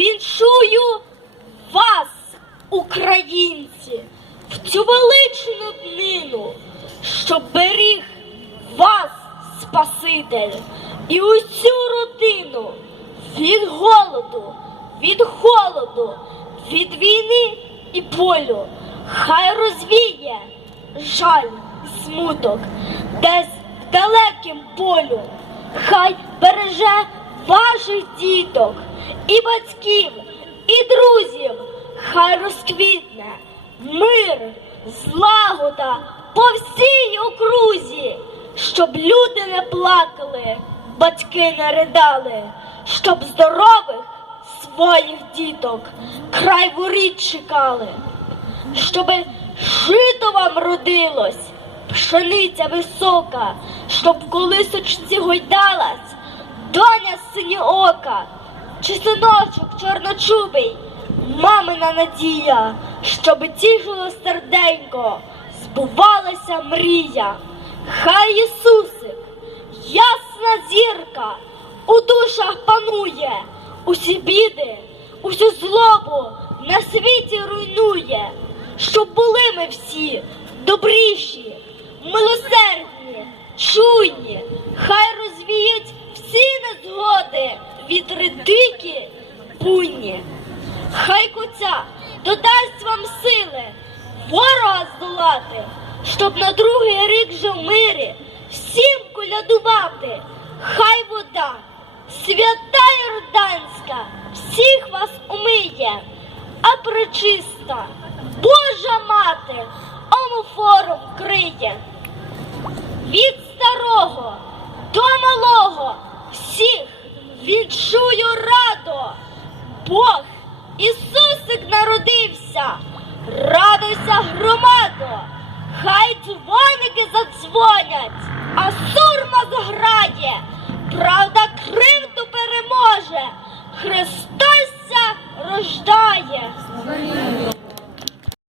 Віншую вас, українці, в цю величну днину, щоб беріг вас, Спаситель, і усю родину від голоду, від холоду, від війни і болю. Хай розвіє жаль, смуток, десь в далекім полю. Хай береже ваших діток і батьків, і друзів. Хай розквітне мир, злагода по всій окрузі, щоб люди не плакали, батьки не ридали, щоб здорових своїх діток край воріт чекали, щоби жито вам родилось, пшениця висока, щоб колисочці гойдалась, доня синьоока, чи синочок чорночубий, мамина надія, щоб тішило серденько, збувалася мрія. Хай Ісусик, ясна зірка, у душах панує, усі біди, усю злобу на світі руйнує, щоб були ми всі добріші, милосердні, чуйні, хай дикі, буйні. Хай куця додасть вам сили ворога здолати, щоб на другий рік же в мирі всім колядувати. Хай вода, свята Йорданська, всіх вас умиє, а пречиста, Божа мати, омофором криє. Від старого до малого всіх відчую радо. Бог Ісусик народився, радуйся, громадо, хай дзвоники задзвонять, а сурма зграє, правда кривду переможе, Христос ся рождає.